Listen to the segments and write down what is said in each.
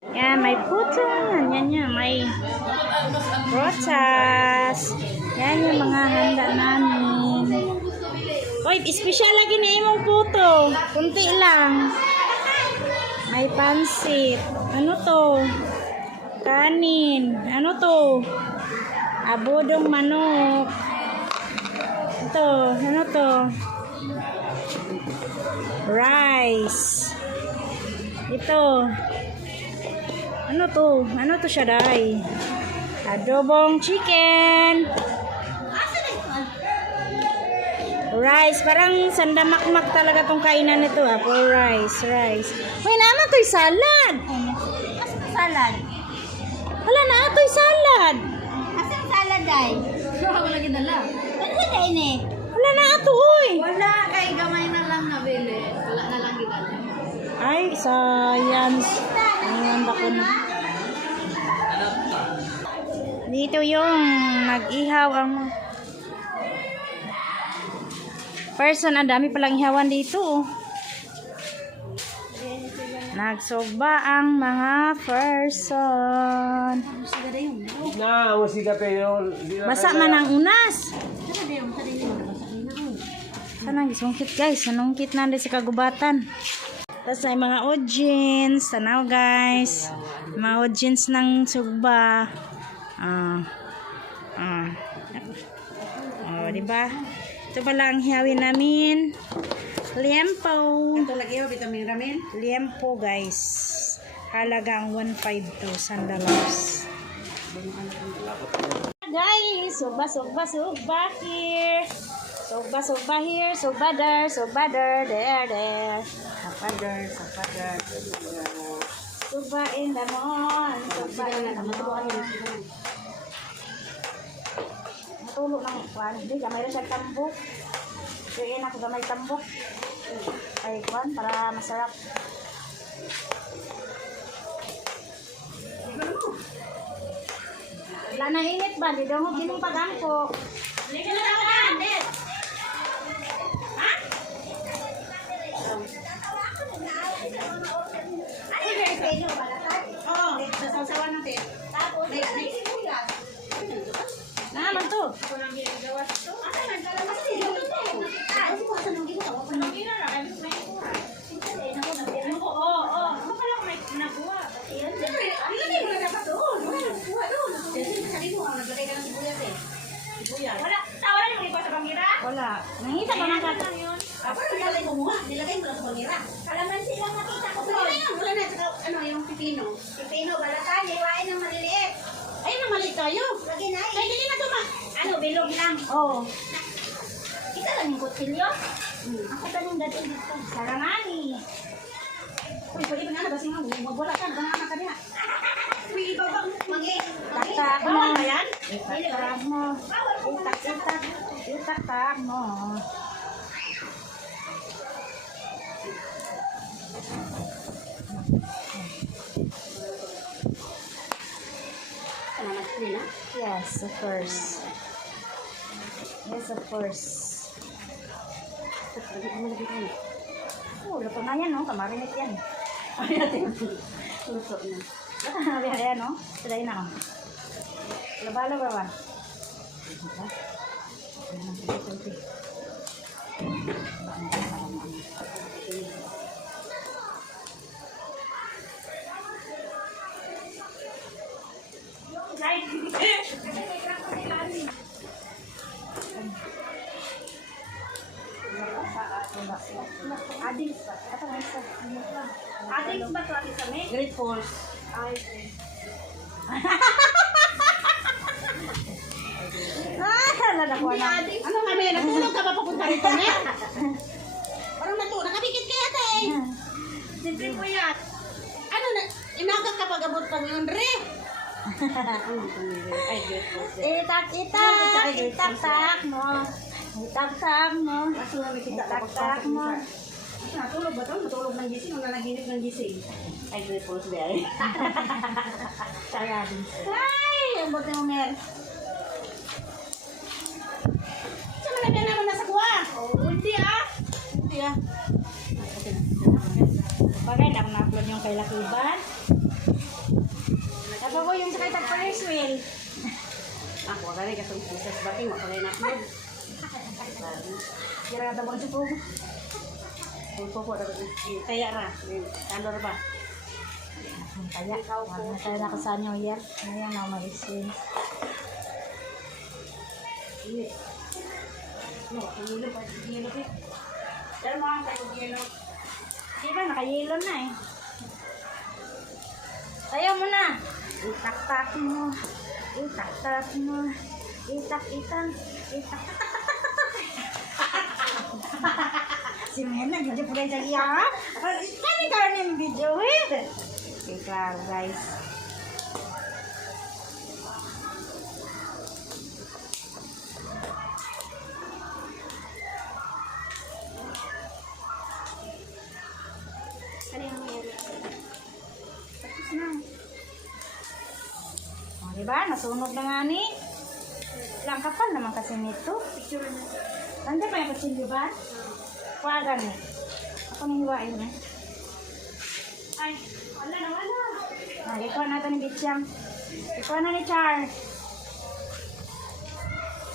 Yan, may puto. Yan, may rotas. Yan yung mga handa namin. Oy, espesyal lagi na imong puto. Kunti lang. May pansit. Ano to? Kanin. Ano to? Abodong manok. Ito. Ano to? Rice. Ito. Ano to? Ano to siya, day? Adobong chicken. Rice. Parang sandamakmak talaga tong kainan nito, ha. For rice. Uy, naman to'y salad. Salad. Wala na ato'y salad. Asang salad ay? Wala lagi dala. Ano sa kain eh? Wala na ato, uy. Wala, kay gamay na lang nabili. Wala na lang gidala. Ay, science. Ngayon ba ko na? Dito yung nag-ihaw ang person. Ang dami palang ihawan dito. Nagsugba ang mga person. Na, musika pero Basa man ang unas. Sanang gisungkit, guys. Sanungkit na sa kagubatan. Tapos ay mga audience. Tanaw, guys. Mga audience ng sugba. Diba? Ito pala ang hiyawin namin. Liempo. Ito lagi yung vitamin ramen. Liempo, guys. Halagang $15,000. Guys, sugba here. Sugba here, sugba there, there. Sugba there. Sugba in the morn. Sugba in the morn. Matulog ng kwan. Hindi, gamay rin siya tambok. Kaya ako gamay tambok. Ay, kwan, para masarap. Wala na init ba? Di daw mo ginong pag-angko. Halika na ako na, Andet. Ha? Ano yung kayo? Oo, nasasawan natin. Tapos, naman to. Ako nang ginagawa to. Ano man, kalamansi. Ano mo, asan ang ginagawa? Anong ginagawa? Oo. Ano pala kung may nakuha? Ilagay mo na dapat doon. Wala nakuha doon. Sabi mo, naglagay ka ng sibuyas eh. Wala. Wala yung iba sa banggira? Wala. Nangita ba ng kata? Pero nilagay mo muna. Nilagay mo lang sa banggira. Kalamansi lang nakita ko. Wala na. Ano yung pipino? Pipino, balatan. Iwain ng maliliit. Ay, nang maliit tayo. Lagay na. Kaya hindi na ito ano, bilog lang. Oo. Ika lang yung kutsilyo? Ako tanong dati dito. Sarangani. Uy, pwede ba nga nabasing nga? Magwala ka. Bangana ka niya. Uy, ibabang mangi. Taktak mo. Bawal ba yan? Taktak mo. Taktak mo. Yes, of course. Oh, luto na yan, no? Kamarinit yan. Luto na. Luto na yan, no? Silay na, oh. Laba ba? Adings ba ito, Ate Sami? Great Force. Ay, nalakuha na. Ano kami? Natulog ka ba papunta rito, ne? Parang natulog. Nakabikit kaya ate eh. Siyempre po yan. Ano na? Inagat ka pag-abot pa ngayon, Re? Itak-tak mo. Itak-tak mo. Itak-tak mo. Natulog ba ito? Natulog ng gising o nanaginip ng gising? Ay, Great Force Berry. Kaya din. Ay! Ang buti mo, Mer. Saan malagyan naman nasa kuha? Hindi ah. Bagay lang na-upload yung kay Lakiban. Ako ko yung sakay tag-Ferris wheel. Ako, kaya kasong pisas bating, makulay na ako. Kira ka tabang siya po. Po, kaya ra. Kalor ba? Kaya, wala tayo nakasan yung yan. Ngayon na mag-swim. No, kayilo pa. Kayilo pa. Pero mga kayilo. Diba, nakayelo na eh. Tayo mo na. Itak-tak mo. Itak-tak mo. Itak-itak. Si Mena, hindi po kayo dyan. Kani ka rin yung video eh. Okay, klaro guys. Ano yung meron? Tapos na. O, diba? Nasunog na nga ni. Lang kapal naman kasi nito. Picture na. Nandiyan pa yung kutsilyo ba? Kuwagan eh. Ako nang hiwain eh. Ay, wala na wala. Ikaw natin ni Bichang. Ikaw na ni Char.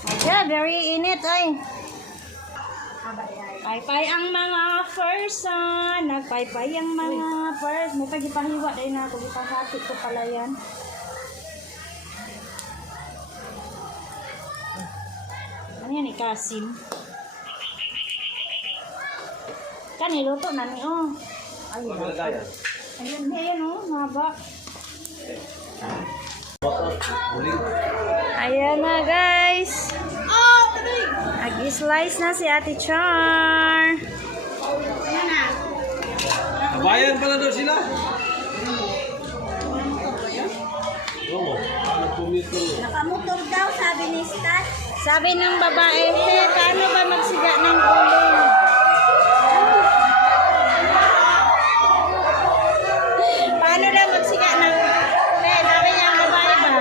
Okay, very init ay. Paypay ang mga person. Nagpaypay ang mga person. May pagipahiwa dahil na ako. Ipahati ko pala yan. Ano yan ni Kasim? Kaniluto na ni oh. Ayun. Ayun, ayun oh. Maba. Ayan na guys. Nag-slice na si Ate Char. Kabayan pala daw sila. Oo, nag-commute ko. Nakamotor daw, sabi ni Stat. Sabi ng babae, paano ba magsiga ng uling? Paano na magsiga ng sabi niya ang babae ba?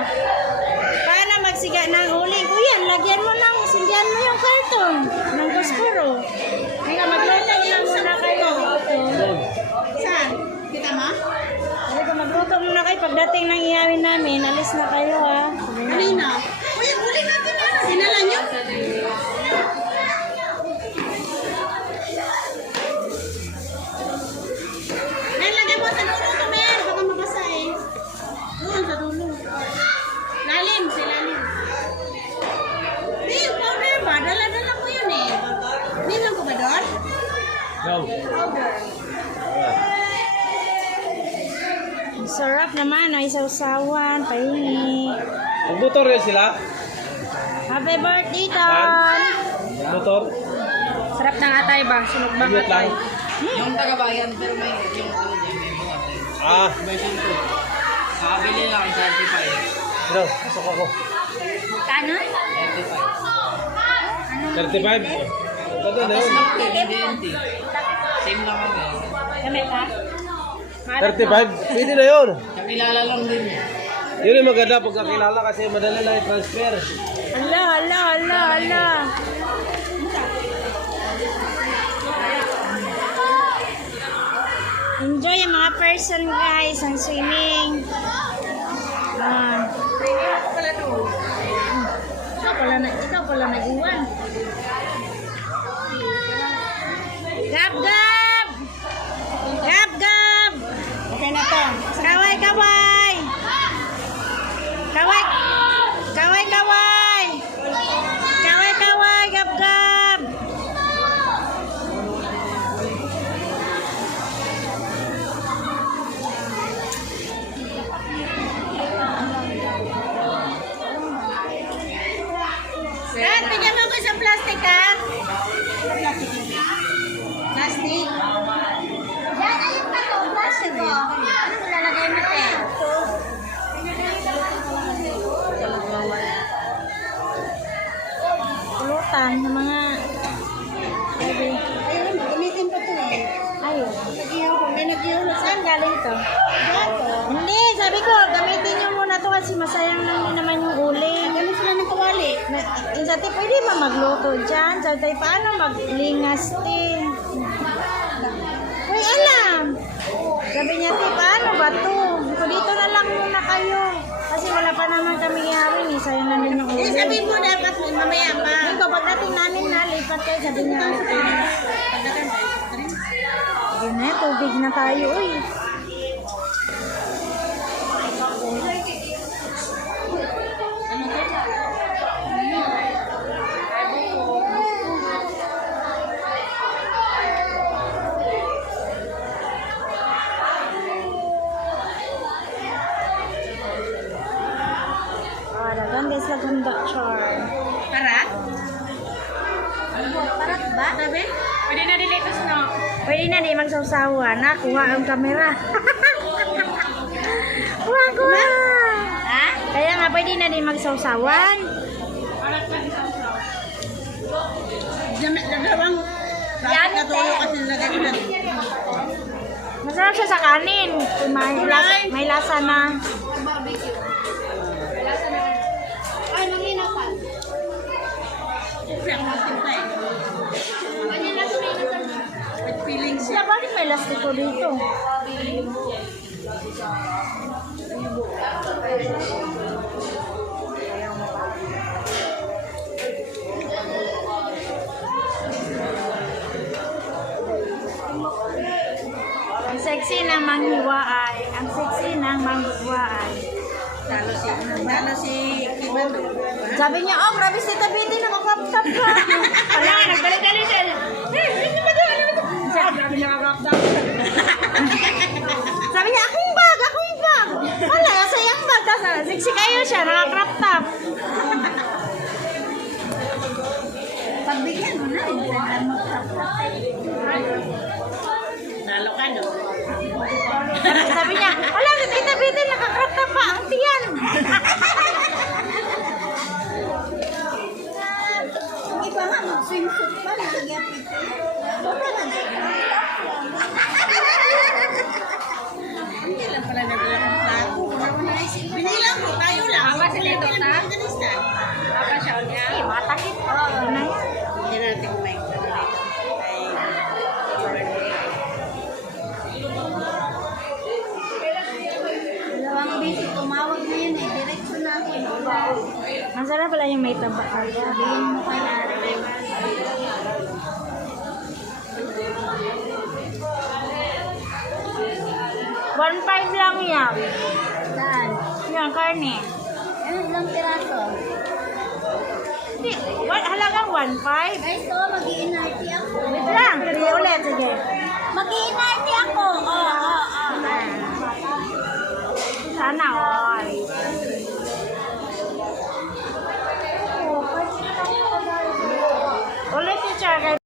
Paano magsiga ng uling? Kuya, lagyan mo ng, sindihan mo yung karton ng kuskuro. Kaya magluto na muna kayo dito. Saan? Kita mo? Kaya magluto muna kayo. Pagdating ng ihawin namin, alis na kayo ha. Kanina? Kuya, ulit natin na. Sinala nyo? Nalagay mo sa dulo to, men. Baka mabasa eh. Doon sa dulo. Lalim, sa lalim. Yung powder ba? Dala-dala ko yun eh. Hindi lang ko ba doon? Go. Powder. Ang sarap naman, ay sausawan, pahingi. Nagmotor rin sila? Happy birthday, Don! Motor? Sarap ng atay ba? Sunog bang Ingat lang. atay? Yung taga-bayan, pero may yung Ah, may sento. Kakabili lang, 35. bro, pasok ako. Kano? 35? 35. Ito na yun. Hindi. Same lang kami. Gamit ka? 35? Pwede na yun. Kakilala lang din niya. Yun yung maganda pagkakilala kasi madali lang i-transfer. Hala, hala, hala, hala. Enjoy yung mga person guys, ang swimming. Ikaw pala nag-iwan. Gab, gab! Gab, gab! Okay na to. Kaway, kaway! Kaway! Kaway, kaway! Kaway, kaway! Gab, gab! Dad, bigyan mo ko sa plastic ha? Plastic? Yan, ayun pa to. Plastic ko. Ano mo lalagay mo te? Pulutan ng mga baby. Ayun, gamitin pa to eh. Ayun. Nag-ihaw ko. May nag-ihaw na Saan galing to? Gato. Hindi, sabi ko, gamitin nyo muna to kasi masayang lang din naman yung uling. Ganun sila ng kawali. Yung sa pwede ba magluto dyan? Sa tayo, paano maglingas din? Uy, alam! Sabi niya, paano ba to? Dito na lang muna kayo. naman kami ihawin eh. Sayang na din yung ulo. Sabi mo dapat mamaya pa. Ngayon ko, pagdating namin na, lipat kayo. Sabi niya, sige na, tubig na tayo. Uy. Dagan guys, laganda char. Parat? Parat ba? Sabi? Pwede na dilitos no? Pwede na di magsawsawa. Nakuha ang kamera. Kuha. Ha? Kaya nga, pwede na di magsawsawan. Dalawang Yan, natulo kasi nilagay ko na. Masarap siya sa kanin. May lasa na. Ay, maghinaw pa. Siyempre, ako magtimpla eh. Ganyan lang siya with feelings. Siya, bakit may lastiko dito? Ang sexy ng manghiwaay. Ang sexy ng manghiwaay. Talo si Kiman. Sabi niya, oh, grabe si Tabiti, nakakrap-top ka. Wala, nagbalik-balik siya. Hindi ba doon? Grabe nakakaptap. Sabi niya, akong bag. Wala, nasa iyang bag. Tapos, sexy kayo siya, nakakrap-top. Pagbigyan mo na, hindi na magtapos. Nalo ka, no? Sabi niya, wala, si Tabiti, nakakrap-top pa. Ang tiyan. Ang iba nga, mag-swimsuit pa, nagagapit. Wala na. Hindi lang pala nagdala ng plato. Binilang ko, tayo lang. Apa sila ito, ta? Apa siya, niya? Eh, matakit. Ano na yan? Hindi natin may dalawang bisit, tumawag na yun eh. Diretso na ako. Masarap pala yung may taba. Sabihin mo kay ate. 1.5 lang yan. Saan? Yan, karne. Ano lang piraso? Hindi, halagang 1.5. Guys, to, mag-i-inarty ako. Wait lang, sige ulit, sige. Mag-i-inarty ako. Oo. Sana all.